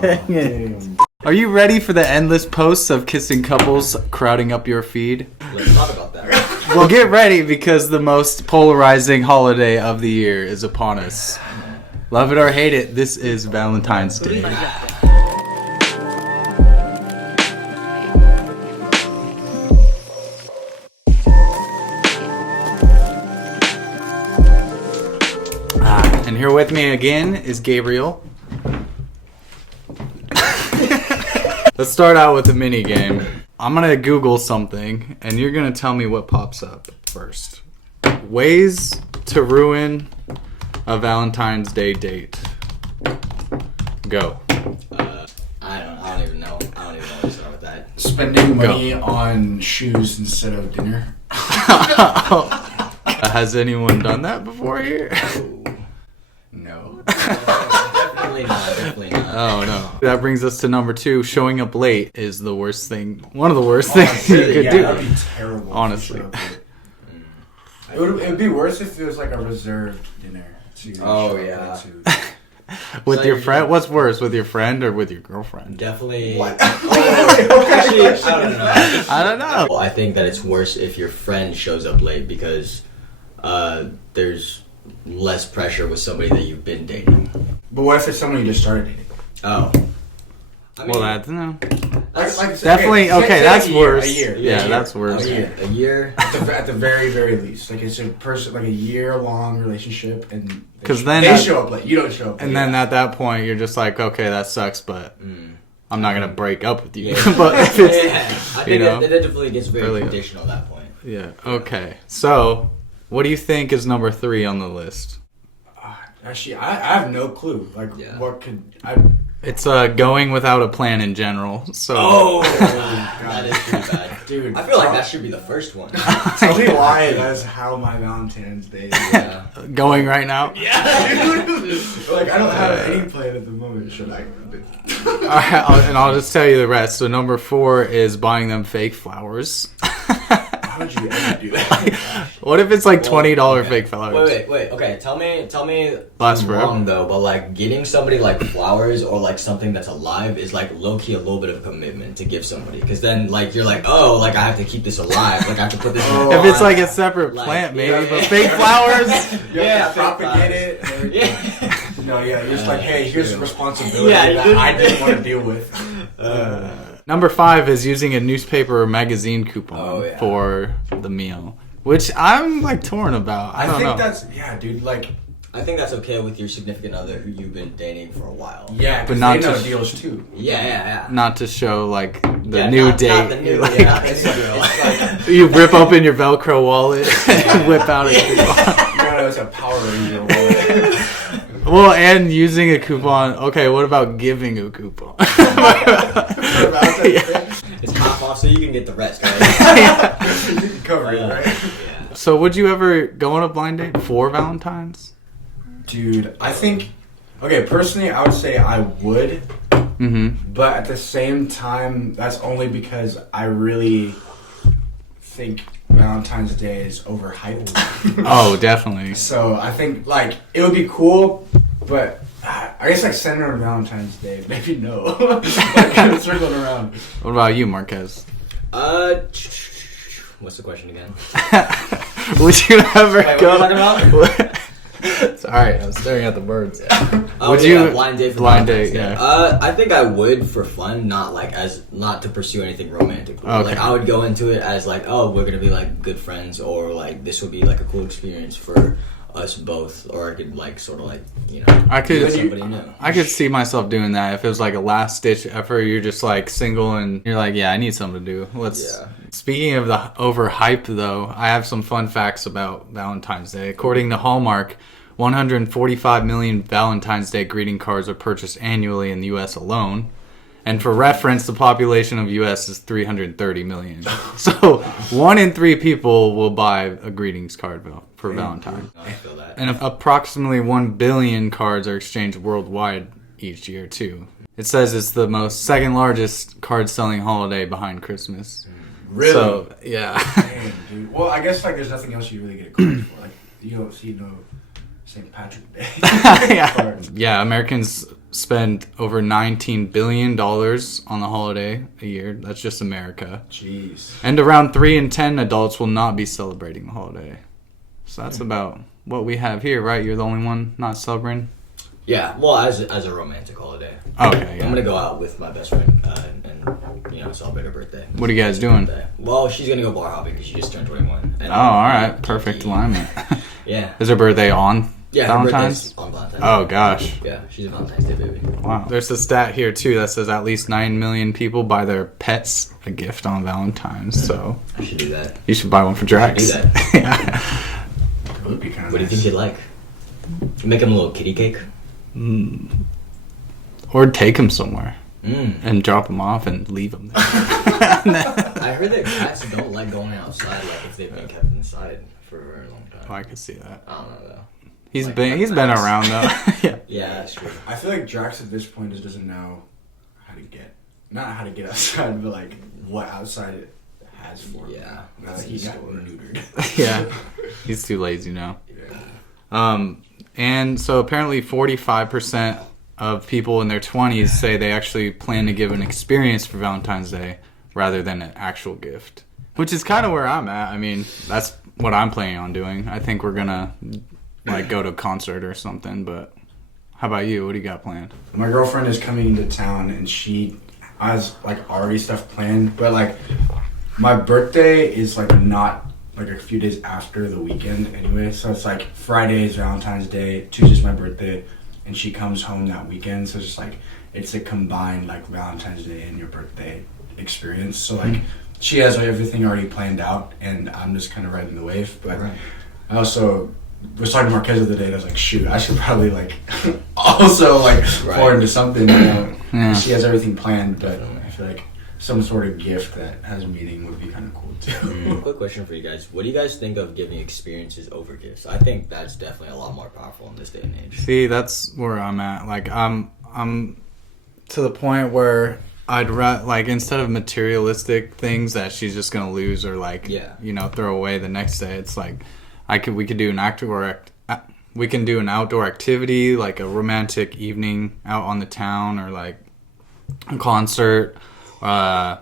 Dang it. Are you ready for the endless posts of kissing couples crowding up your feed? Let's talk about that. Well, get ready because the most polarizing holiday of the year is upon us. Love it or hate it, this is Valentine's Day. And here with me again is Gabriel. Let's start out with a mini game. I'm gonna Google something, and you're gonna tell me what pops up first. Ways to ruin a Valentine's Day date. Go. I don't even know. I don't even know what's wrong with that. Spending money on shoes instead of dinner. Has anyone done that before here? No. Definitely not. Oh no. That brings us to number 2. Showing up late is the worst thing. One of the worst things you could do. That'd be terrible. Honestly. It would be worse if it was like a reserved dinner. Oh, yeah. With So your you- friend? What's worse, with your friend or with your girlfriend? Definitely. What? Actually, I don't know. I don't know. Well, I think that it's worse if your friend shows up late because there's less pressure with somebody that you've been dating. But what if it's someone you just started dating? Oh. I mean, Well, that's no. Like, Definitely. Okay, that's worse. A year. Yeah, that's worse. A year. At the very, very least. Like, it's a person, like a year-long relationship, and 'Cause then they that- show up late. You don't show up late. And then at that point, you're just like, okay, that sucks, but I'm not gonna break up with you. Yeah. But if it's, I think know, it definitely gets very really- conditional at that point. yeah, okay. So, what do you think is number 3 on the list? Actually, I have no clue. Like, Yeah. what could... It's going without a plan in general. So, Oh, that is pretty bad. Dude, I feel like that should be the first one. tell me why that's how my Valentine's Day is. Yeah. going right now. Yeah, dude. Like, I don't have any plan at the moment. Should I? All right, and I'll just tell you the rest. So, number 4 is buying them fake flowers. How would you ever do that? What if it's like $20 okay. fake flowers? Wait. Okay, tell me. Lasts I'm forever. wrong though, but like getting somebody like flowers or like something that's alive is like low key a little bit of a commitment to give somebody, because then like you're like, oh, like I have to keep this alive, like I have to put this. Oh, If it's like a separate Like, plant, maybe, yeah. but fake flowers. You have to fake propagate it. And everything. Yeah. No, yeah, you're just like, hey, here's a responsibility Yeah, that I didn't want to deal with. Number 5 is using a newspaper or magazine coupon Oh, yeah. for the meal, which I'm like torn about. I don't think know. that's dude. Like, I think that's okay with your significant other who you've been dating for a while. yeah, But but not they know to- deals too. Yeah. Not to show like the Yeah, new not date. the new, Like, yeah, It's it's like, you rip open your Velcro wallet and whip out a coupon. you know, it's a Power Ranger wallet. Well, and using a coupon. Okay, what about giving a coupon? It's half off, so you can get the rest, right? You can cover it, right? Yeah. So, would you ever go on a blind date for Valentine's? Dude, I think. Okay, personally, I would say I would. Mm-hmm. But at the same time, that's only because I really think Valentine's Day is overhyped. Oh, definitely. So I think like it would be cool, but I guess like center on Valentine's Day, maybe no. Like, kind of circling around. What about you, Marquez? What's the question again? Would you ever Wait, go? what are you talking about? Sorry, I'm staring at the birds. Oh, Would yeah, you blind date? For blind Valentine's date? Day. Yeah. I think I would for fun, not to pursue anything romantic. Okay. Like I would go into it as like, oh, we're gonna be like good friends, or like this would be like a cool experience for us both, or I could like sort of like I could. meet somebody new. I could see myself doing that if it was like a last ditch effort. You're just like single and you're like, yeah, I need something to do. Yeah. Speaking of the overhype, though, I have some fun facts about Valentine's Day. According to Hallmark, 145 million Valentine's Day greeting cards are purchased annually in the U.S. alone. And for reference, the population of U.S. is 330 million. So 1 in 3 people will buy a greetings card for Valentine. I feel that. And approximately 1 billion cards are exchanged worldwide each year, too. It says it's the second largest card-selling holiday behind Christmas. Really? So, yeah. Damn, dude. Well, I guess like there's nothing else you really get cards for. Like you don't see no St. Patrick Day. Yeah, Americans spend over $19 billion on the holiday a year. That's just America. Jeez. And around 3 in 10 adults will not be celebrating the holiday. So that's about what we have here, right? You're the only one not celebrating? Yeah, well, as a romantic holiday. Okay, yeah. I'm gonna go out with my best friend and celebrate her birthday. What are you guys doing? Well, she's gonna go bar hopping because she just turned 21. And all right. Perfect alignment. Yeah. Is her birthday on Yeah, Valentine's? on Valentine's. Oh, gosh. Yeah, she's a Valentine's Day baby. Wow. There's a stat here, too, that says at least 9 million people buy their pets a gift on Valentine's, so... I should do that. You should buy one for Drax. Do that. Yeah. That would be kind of What do you think he'd like? Make him a little kitty cake? Or take him somewhere. Mm. And drop him off and leave him there. I heard that cats don't like going outside like if they've been kept inside for a very long time. Oh, I can see that. I don't know though. He's Like, been around though. Yeah. Yeah, that's true. I feel like Drax at this point just doesn't know not how to get outside, but like what outside it has for him. Yeah. Now that he got neutered. Yeah. He's too lazy now. Yeah. And so apparently 45% of people in their 20s say they actually plan to give an experience for Valentine's Day rather than an actual gift, which is kind of where I'm at. I mean, that's what I'm planning on doing. I think we're gonna like go to a concert or something, but how about you? What do you got planned? My girlfriend is coming into town and she has like already stuff planned, but like my birthday is like not like a few days after the weekend anyway, so it's like Friday is Valentine's Day, Tuesday's my birthday, and she comes home that weekend, so it's just like it's a combined like Valentine's Day and your birthday experience. So like she has like, everything already planned out, and I'm just kind of riding the wave. But I also was talking to Marquez the other day, and I was like, shoot, I should probably like also like pour into something. You know? Yeah. She has everything planned, but I feel like some sort of gift that has meaning would be kind of cool too. Quick question for you guys. What do you guys think of giving experiences over gifts? I think that's definitely a lot more powerful in this day and age. See, that's where I'm at. Like I'm to the point where I'd like instead of materialistic things that she's just gonna lose or like throw away the next day. It's like we could do an outdoor activity like a romantic evening out on the town or like a concert. I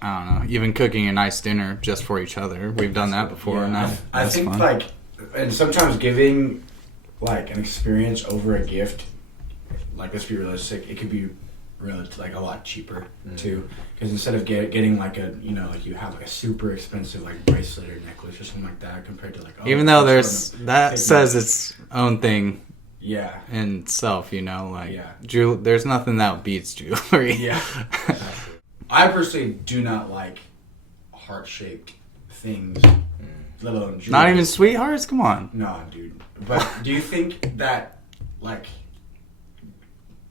don't know, even cooking a nice dinner just for each other. We've done that before. Yeah, I think fun. Like, and sometimes giving like an experience over a gift, like let's be realistic, it could be like a lot cheaper too. Because instead of getting like a like you have like a super expensive like bracelet or necklace or something like that compared to like even though there's that says its own thing. Yeah. In itself, like there's nothing that beats jewelry. Yeah. I personally do not like heart-shaped things, let alone jewelry. Not even sweethearts? Come on. No, dude. But do you think that like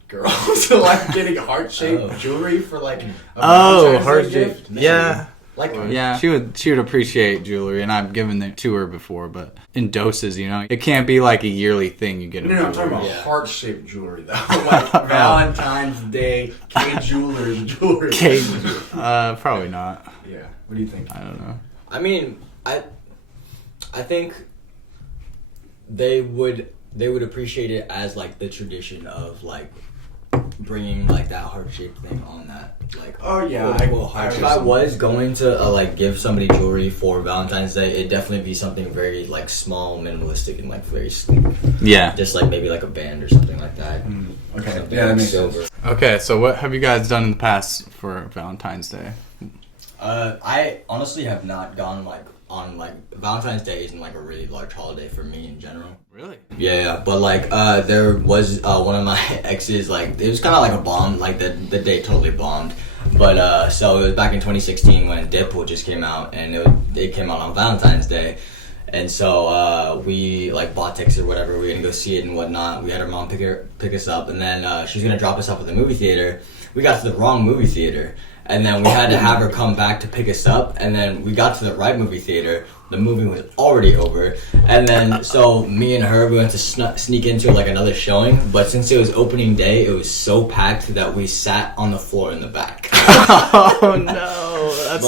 girls like getting heart-shaped jewelry for like a heart-shaped? Yeah. Like, yeah, she would appreciate jewelry, and I've given it to her before, but in doses, It can't be like a yearly thing you get. No, I'm talking about heart-shaped jewelry, though. Like Valentine's Day, K-Jewelers jewelry. Probably not. Yeah. What do you think? I don't know. I mean, I think they would appreciate it as like the tradition of like bringing like that heart-shaped thing on that like if I was going to like give somebody jewelry for Valentine's Day, it'd definitely be something very like small, minimalistic, and like very sleek. Yeah, just like maybe like a band or something like that. Okay, something that like makes silver. sense. Okay, so what have you guys done in the past for Valentine's Day? I honestly have not gone like on like Valentine's Day isn't like a really large holiday for me in general. Really? Yeah, but like there was one of my exes, like it was kind of like a bomb, like the day totally bombed. But so it was back in 2016 when Deadpool just came out, and it came out on Valentine's Day. And so we like bought tickets or whatever. We were gonna go see it and whatnot. We had our mom pick us up, and then she was gonna drop us off at the movie theater. We got to the wrong movie theater, and then we had to have her come back to pick us up. And then we got to the right movie theater. The movie was already over, and then so me and her we went to sneak into like another showing. But since it was opening day, it was so packed that we sat on the floor in the back. Oh no! That's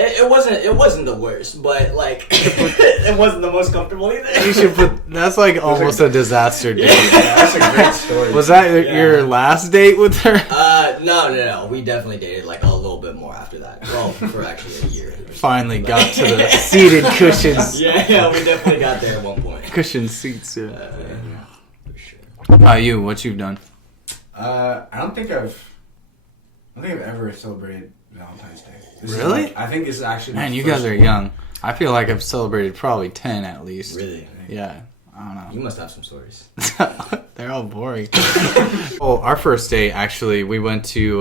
It wasn't the worst, but like it wasn't the most comfortable either. You should put. That's like almost a disaster date. That's a great story. Was that your last date with her? No. We definitely dated like a little bit more after that. Well, for actually a year. Finally got to the seated cushions. Yeah, we definitely got there at one point. Cushion seats. Yeah. For sure. How about you? What you've done? I don't think I've ever celebrated Valentine's Day. Really? I think this is actually. Man, you guys are young. I feel like I've celebrated probably 10 at least. Really? Yeah. I don't know. You must have some stories. They're all boring. Oh, our first date, actually, we went to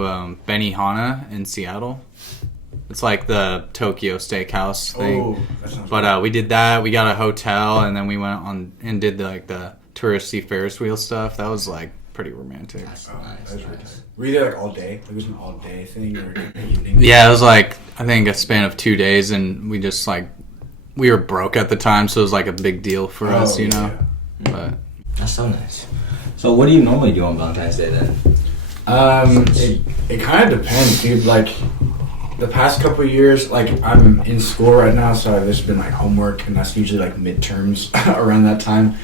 Benihana in Seattle. It's like the Tokyo steakhouse thing. Oh, that sounds But we did that. We got a hotel, and then we went on and did the touristy Ferris wheel stuff. That was like pretty romantic. That's Oh, nice. that's really Nice. tight. Were you there like all day? Like, it was an all day thing or an evening? Yeah, it was like I think a span of 2 days, and we just like we were broke at the time, so it was like a big deal for us, you know. Yeah. But That's so nice. So what do you normally do on Valentine's Day then? It kind of depends, dude. Like the past couple of years, like I'm in school right now, so there's been like homework, and that's usually like midterms around that time.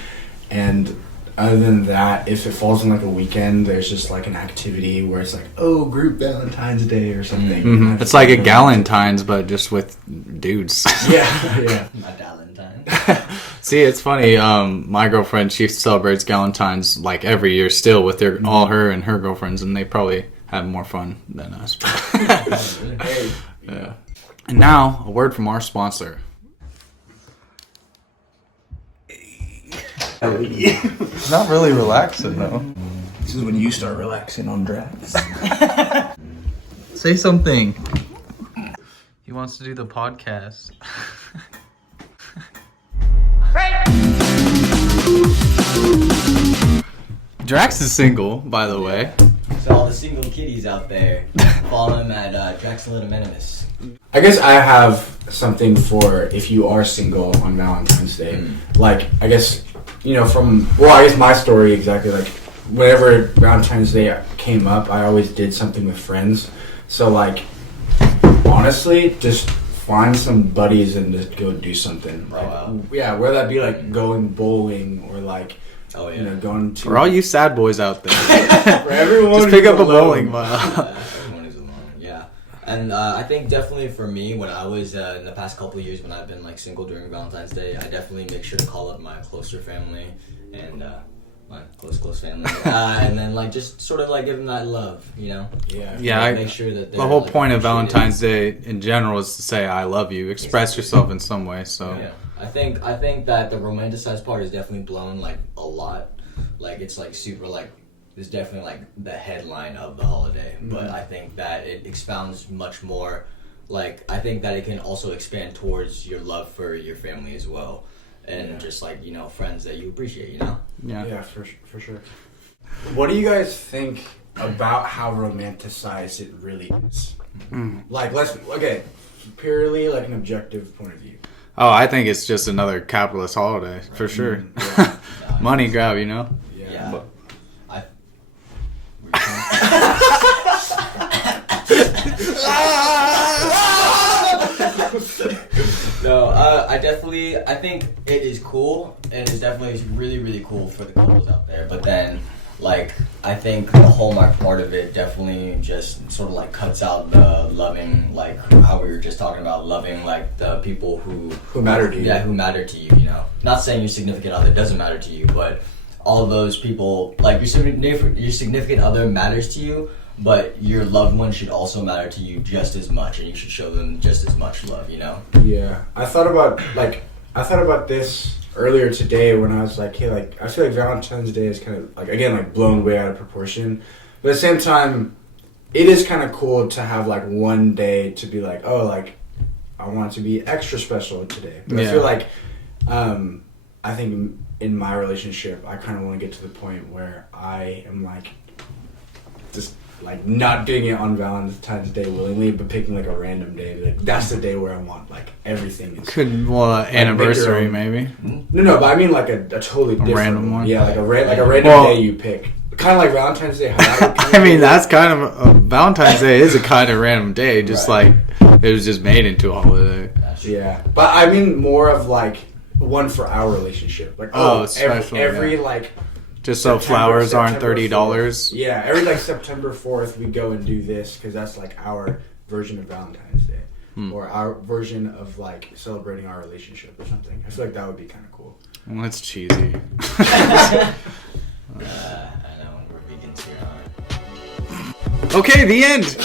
And other than that, if it falls on like a weekend, there's just like an activity where it's like, oh, group Valentine's Day or something. mhm. It's like a Galentine's, but just with dudes. Yeah. Not Valentine. See, it's funny. My girlfriend, she celebrates Galentine's like every year still with all her and her girlfriends, and they probably have more fun than us. Hey, Yeah. And now, a word from our sponsor. It's not really relaxing, though. This is when you start relaxing on drafts. Say something. He wants to do the podcast. Drax is single, by the way. So all the single kitties out there, follow him at Draxel Minimus. I guess I have something for if you are single on Valentine's Day. Like, I guess, you know, I guess my story exactly, like, whenever Valentine's Day came up, I always did something with friends. So, like, honestly, just find some buddies and just go do something. Oh, wow. Yeah, whether that be, like, going bowling or, like, Oh yeah. you know, going to... For all you sad boys out there, For everyone just pick who's up a alone. bowling ball. Everyone is alone. Yeah. And I think definitely for me, when I was in the past couple of years when I've been like single during Valentine's Day, I definitely make sure to call up my closer family and my close family, and then like just sort of like give them that love, you know. Yeah. Yeah, Make sure that the they're, whole like, point of appreciated. Valentine's Day in general is to say I love you, express yourself in some way. So Yeah, I think that the romanticized part is definitely blown like a lot. Like it's like super like it's definitely like the headline of the holiday. But I think that it expounds much more. Like I think that it can also expand towards your love for your family as well, and just like, you know, friends that you appreciate. You know. Yeah, for sure. What do you guys think about how romanticized it really is? Like, purely like an objective point of view. Oh, I think it's just another capitalist holiday for sure. Yeah. Money grab, you know. Yeah. But- No, I think it is cool, and it's definitely really, really cool for the couples out there. But then, like, I think the Hallmark part of it definitely just sort of like cuts out the loving, like how we were just talking about loving, like the people who matter to you. Yeah, who matter to you. You know, not saying your significant other doesn't matter to you, but all those people, like your significant other matters to you. But your loved one should also matter to you just as much, and you should show them just as much love, you know? Yeah, I thought about this earlier today when I was like, hey, like, I feel like Valentine's Day is kind of like, again, like blown way out of proportion, but at the same time, it is kind of cool to have like one day to be like, oh, like, I want it to be extra special today. But I feel like, I think in my relationship, I kind of want to get to the point where I am like, just like not doing it on Valentine's Day willingly, but picking like a random day. Like that's the day where I want like everything. Is, Anniversary maybe. no, but I mean like a totally different random one? Yeah, like a random day you pick. kind of like Valentine's Day. I mean, that's kind of Valentine's Day is a kind of random day, just like it was just made into a holiday. Yeah, but I mean more of like one for our relationship. Like special, every like. Just so flowers aren't $30. Yeah, every like September 4th we go and do this because that's like our version of Valentine's Day, or our version of like celebrating our relationship or something. I feel like that would be kind of cool. Well, that's cheesy. I know, we're vegans here, aren't we? Okay, the end.